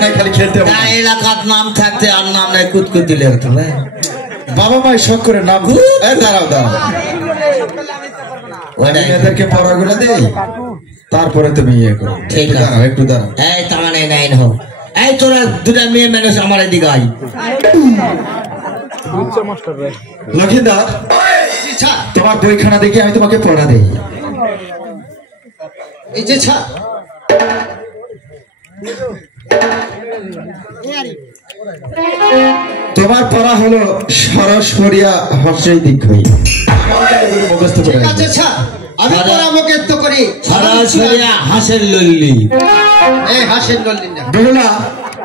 নাই খালি খেলতে হবে এলাকার নাম থাকতে আর নাম নাই কুতকুত দিলে হতো বাবা মাই শখ করে নাম দাঁড়াও এদেরকে পড়াগুলো দেই তারপরে তুমি ইয়ে করো ঠিক আছে একটু দাঁড়াও এই তামানে নাইন হোক এই তোরা দুটা মেয়ে মানুষ আমার এদিকে আই লক্ষিন্দর তোমার বইখানা দেখে আমি তোমাকে পড়া দেই এই যে ছা তোমার পড়া হলো সরস্বরিয়া হর্ষই দীর্ঘই মুখস্থ করে আমি পড়া মুখস্থ করি সরস্বরিয়া হাসের লল্লি এই হাসের লল্লি না বেহুলা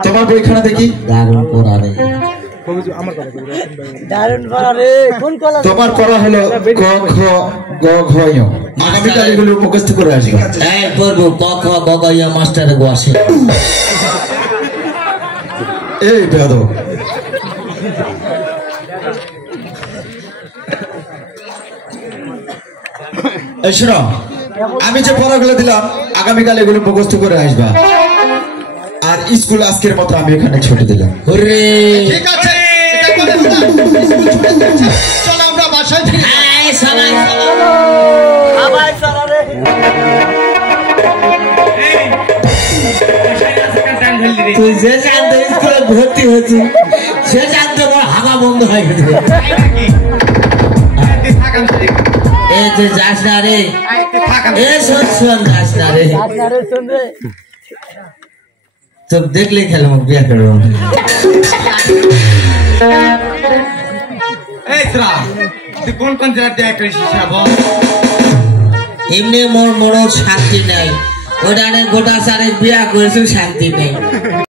তোমার বইখানা দেখি দারুণ পড়া রে তোমার পড়া হলো ক খ গ ঘ য় আগামীকাল এগুলো মুখস্থ করে আসবে এই পড়বো ক খ গ ঘ য় মাস্টারে বসে এই বেয়াদব এই শোনো আমি যে পড়াগুলো দিলাম আগামীকাল এগুলো মুখস্থ করে আসবা আর স্কুল আজকের মতো আমি এখানে ছুটি দিলাম ঠিক আছে চলো আমরা বাসায় ফিরি সবাই তুই যে জানতে স্কুলে ভর্তি হয়েছি সে জানতে আমার হাওয়া বন্ধ হয়ে গেছে এই তুই যাস না রে শোন যাস না রে তো দেখলে খেলে মুখ বিয়া করবো এমনি মোর মন শান্তি নাই ওটা গোটা সারে বিয়া করেছে শান্তি নেই